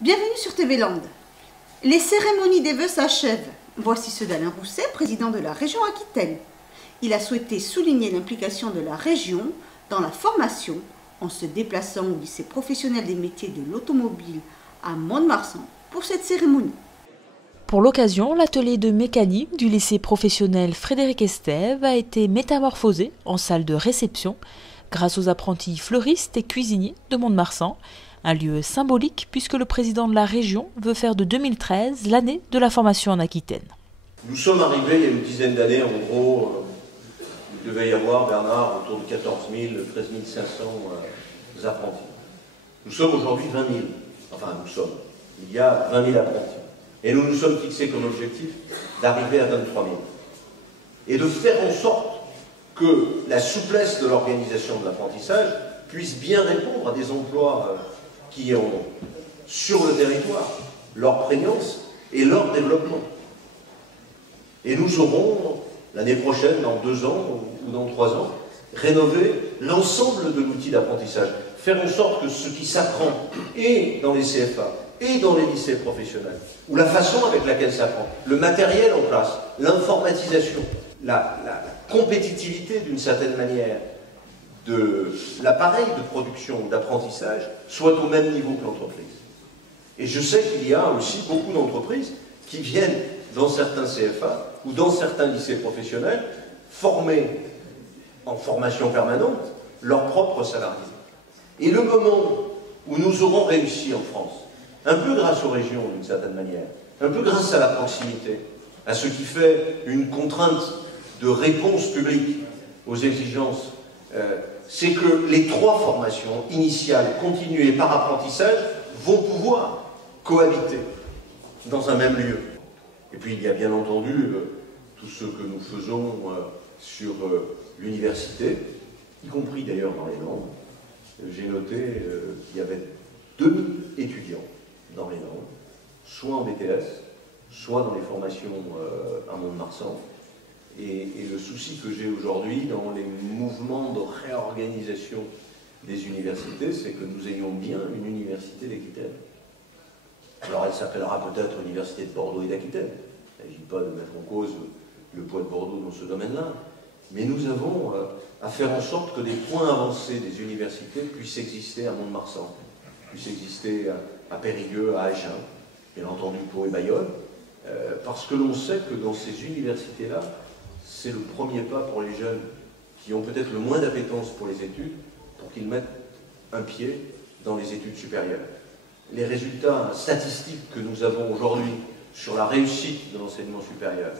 Bienvenue sur TV Land. Les cérémonies des vœux s'achèvent. Voici ceux d'Alain Rousset, président de la région Aquitaine. Il a souhaité souligner l'implication de la région dans la formation en se déplaçant au lycée professionnel des métiers de l'automobile à Mont-de-Marsan pour cette cérémonie. Pour l'occasion, l'atelier de mécanique du lycée professionnel Frédéric Estève a été métamorphosé en salle de réception grâce aux apprentis fleuristes et cuisiniers de Mont-de-Marsan. Un lieu symbolique puisque le président de la région veut faire de 2013 l'année de la formation en Aquitaine. Nous sommes arrivés il y a une dizaine d'années, en gros, il devait y avoir, Bernard, autour de 14 000, 13 500 apprentis. Nous sommes aujourd'hui 20 000, il y a 20 000 apprentis. Et nous nous sommes fixés comme objectif d'arriver à 23 000. Et de faire en sorte que la souplesse de l'organisation de l'apprentissage puisse bien répondre à des emplois qui ont, sur le territoire, leur prégnance et leur développement. Et nous aurons, l'année prochaine, dans 2 ans ou dans 3 ans, rénové l'ensemble de l'outil d'apprentissage. Faire en sorte que ce qui s'apprend, et dans les CFA, et dans les lycées professionnels, ou la façon avec laquelle ça apprend, le matériel en place, l'informatisation, la compétitivité d'une certaine manière, de l'appareil de production, d'apprentissage, soit au même niveau que l'entreprise. Et je sais qu'il y a aussi beaucoup d'entreprises qui viennent dans certains CFA ou dans certains lycées professionnels former en formation permanente leurs propres salariés. Et le moment où nous aurons réussi en France, un peu grâce aux régions d'une certaine manière, un peu grâce à la proximité, à ce qui fait une contrainte de réponse publique aux exigences, c'est que les 3 formations initiales, continues et par apprentissage vont pouvoir cohabiter dans un même lieu. Et puis il y a bien entendu tout ce que nous faisons sur l'université, y compris d'ailleurs dans les Landes. J'ai noté qu'il y avait 2000 étudiants dans les Landes, soit en BTS, soit dans les formations à Mont-de-Marsan. Et le souci que j'ai aujourd'hui dans les mouvements de réorganisation des universités, c'est que nous ayons bien une université d'Aquitaine. Alors elle s'appellera peut-être Université de Bordeaux et d'Aquitaine. Il ne s'agit pas de mettre en cause le poids de Bordeaux dans ce domaine-là. Mais nous avons à faire en sorte que des points avancés des universités puissent exister à Mont-de-Marsan, puissent exister à Périgueux, à Agen, bien entendu Pau et Bayonne, parce que l'on sait que dans ces universités-là, c'est le premier pas pour les jeunes qui ont peut-être le moins d'appétence pour les études, pour qu'ils mettent un pied dans les études supérieures. Les résultats statistiques que nous avons aujourd'hui sur la réussite de l'enseignement supérieur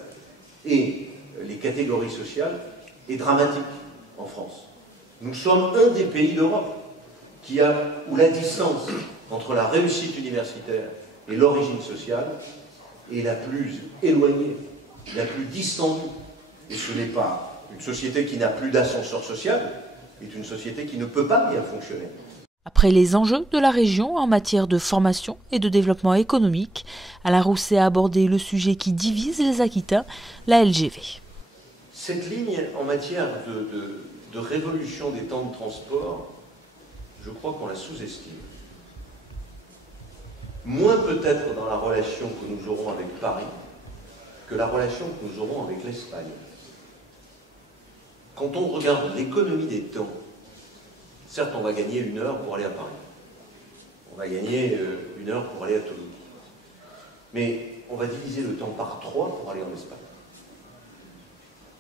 et les catégories sociales est dramatique en France. Nous sommes un des pays d'Europe où la distance entre la réussite universitaire et l'origine sociale est la plus éloignée, la plus distendue. Et ce n'est pas une société qui n'a plus d'ascenseur social, mais une société qui ne peut pas bien fonctionner. Après les enjeux de la région en matière de formation et de développement économique, Alain Rousset a abordé le sujet qui divise les Aquitains, la LGV. Cette ligne en matière de révolution des temps de transport, je crois qu'on la sous-estime. Moins peut-être dans la relation que nous aurons avec Paris que la relation que nous aurons avec l'Espagne. Quand on regarde l'économie des temps, certes on va gagner 1 heure pour aller à Paris, on va gagner 1 heure pour aller à Toulouse, mais on va diviser le temps par 3 pour aller en Espagne.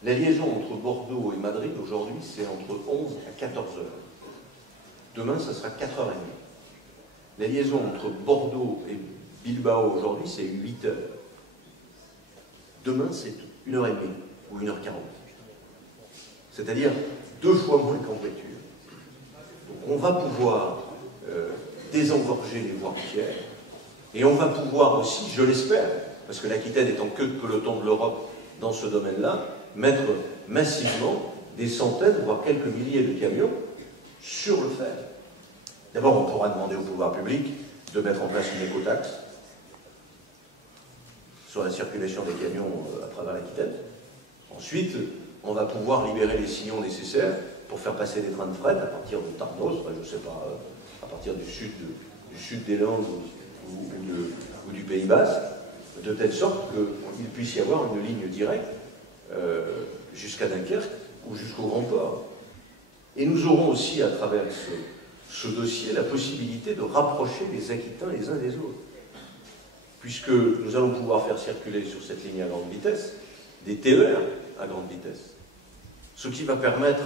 La liaison entre Bordeaux et Madrid aujourd'hui c'est entre 11 à 14 heures. Demain ça sera 4h30. La liaison entre Bordeaux et Bilbao aujourd'hui c'est 8 heures. Demain c'est 1h30 ou 1h40. C'est-à-dire 2 fois moins qu'en voiture. Donc on va pouvoir désengorger les voies routières et on va pouvoir aussi, je l'espère, parce que l'Aquitaine est en queue de peloton de l'Europe dans ce domaine-là, mettre massivement des centaines, voire quelques milliers de camions sur le fer. D'abord, on pourra demander au pouvoir public de mettre en place une écotaxe sur la circulation des camions à travers l'Aquitaine. Ensuite, on va pouvoir libérer les sillons nécessaires pour faire passer des trains de fret à partir de Tarnos, je ne sais pas, à partir du sud des Landes ou du Pays Basque, de telle sorte qu'il puisse y avoir une ligne directe jusqu'à Dunkerque ou jusqu'au Grand Port. Et nous aurons aussi, à travers ce dossier, la possibilité de rapprocher les Aquitains les uns des autres. Puisque nous allons pouvoir faire circuler sur cette ligne à grande vitesse des TER à grande vitesse. Ce qui va permettre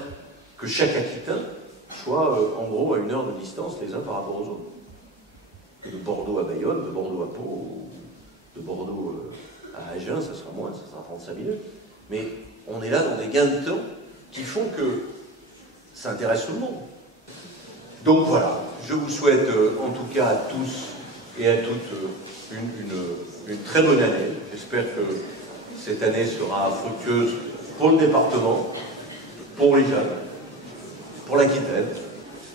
que chaque Aquitain soit en gros à 1 heure de distance les uns par rapport aux autres. Que de Bordeaux à Bayonne, de Bordeaux à Pau, de Bordeaux à Agen, ça sera moins, ça sera 35 minutes. Mais on est là dans des gains de temps qui font que ça intéresse tout le monde. Donc voilà, je vous souhaite en tout cas à tous et à toutes une très bonne année. J'espère que cette année sera fructueuse pour le département, pour les jeunes, pour l'Aquitaine.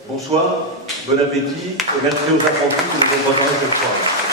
Bonsoir, bon appétit et merci aux apprentis qui nous ont préparé cette soirée.